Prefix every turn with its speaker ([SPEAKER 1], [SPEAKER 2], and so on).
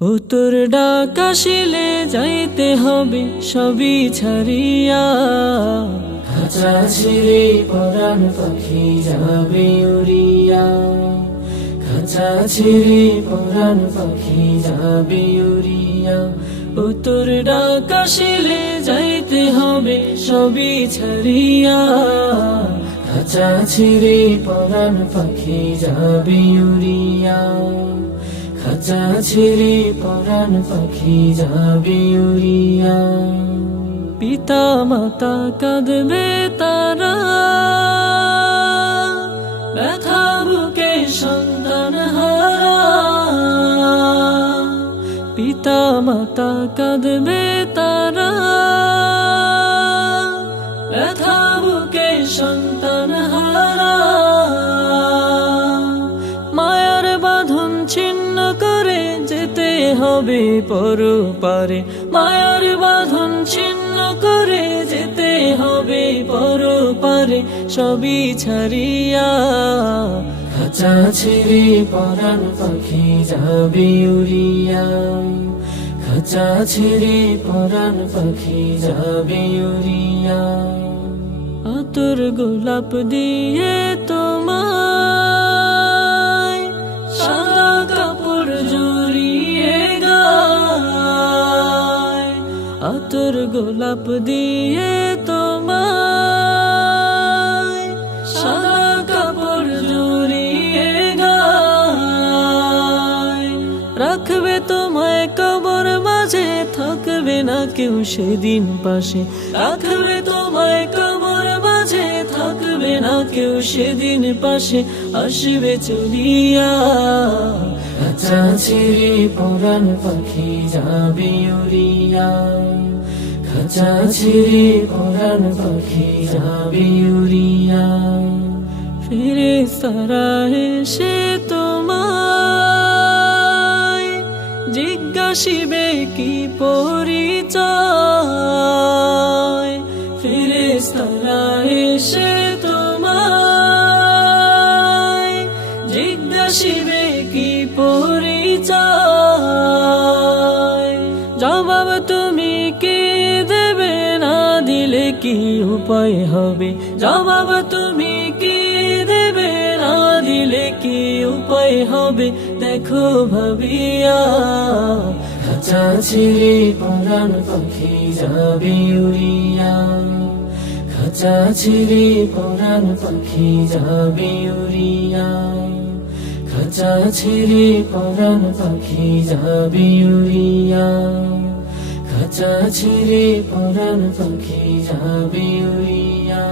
[SPEAKER 1] উত্তর ডাক আসিলে যাইতে হবে সবই ছাড়িয়া। খাঁচা ছিঁড়ে পরাণ পাখি যাবে উড়িয়া। খাঁচা ছিঁড়ে পরাণ পাখি যাবে উড়িয়া। উত্তর ডাক আসিলে যাইতে হবে সবই ছাড়িয়া। খাঁচা ছিঁড়ে পরাণ পাখি যাবে উড়িয়া। খাঁচা ছেড়ে পরাণ পাখি যাবে উড়িয়া। পিতা মাতা কাঁদবে তারা। ব্যথা বুকে সন্তান হারা। পিতা মাতা কাঁদবে তারা। হবে পরপারে। মায়ার বাঁধন ছিন্ন করে যেতে হবে পরপারে। সবই ছাড়িয়া খাঁচা ছেড়ে পরাণ পাখি যাবে উড়িয়া। খাঁচা ছেড়ে পরাণ পাখি যাবে উড়িয়া। আতর গোলাপ দিয়ে তোমায় আতর গোলাপ দিয়ে তোমায় সাদা কাপড় জড়িয়ে গায়। রাখবে তোমায় কবর মাঝে, থাকবে না কেউ সেদিন পাশে। রাখবে তোমায় কবর মাঝে, থাকবে না কেউ সেদিন পাশে। আসবে চলিয়া। আচ্ছা ছেড়ে পরাণ পাখি যাবে উড়িয়া। খাঁচা ছেড়ে পরাণ পাখি যাবে উড়িয়া ফিরে সারা এসে তোমায় জিজ্ঞাসিবে কি পরিচয়। ফিরে সারা এসে কি উপায় হবে? জবাব তুমি কি দেবে? না দিলে কি উপায় হবে? দেখো ভাবিয়া খাঁচা ছিঁড়ে পরাণ পাখি যাবে উড়িয়া। খাঁচা ছিঁড়ে পরাণ পাখি যাবে উড়িয়া। খাঁচা ছিঁড়ে পরাণ পাখি যাবে উড়িয়া। খাঁচা ছিঁড়ে পরাণ পাখি যাবে উড়িয়া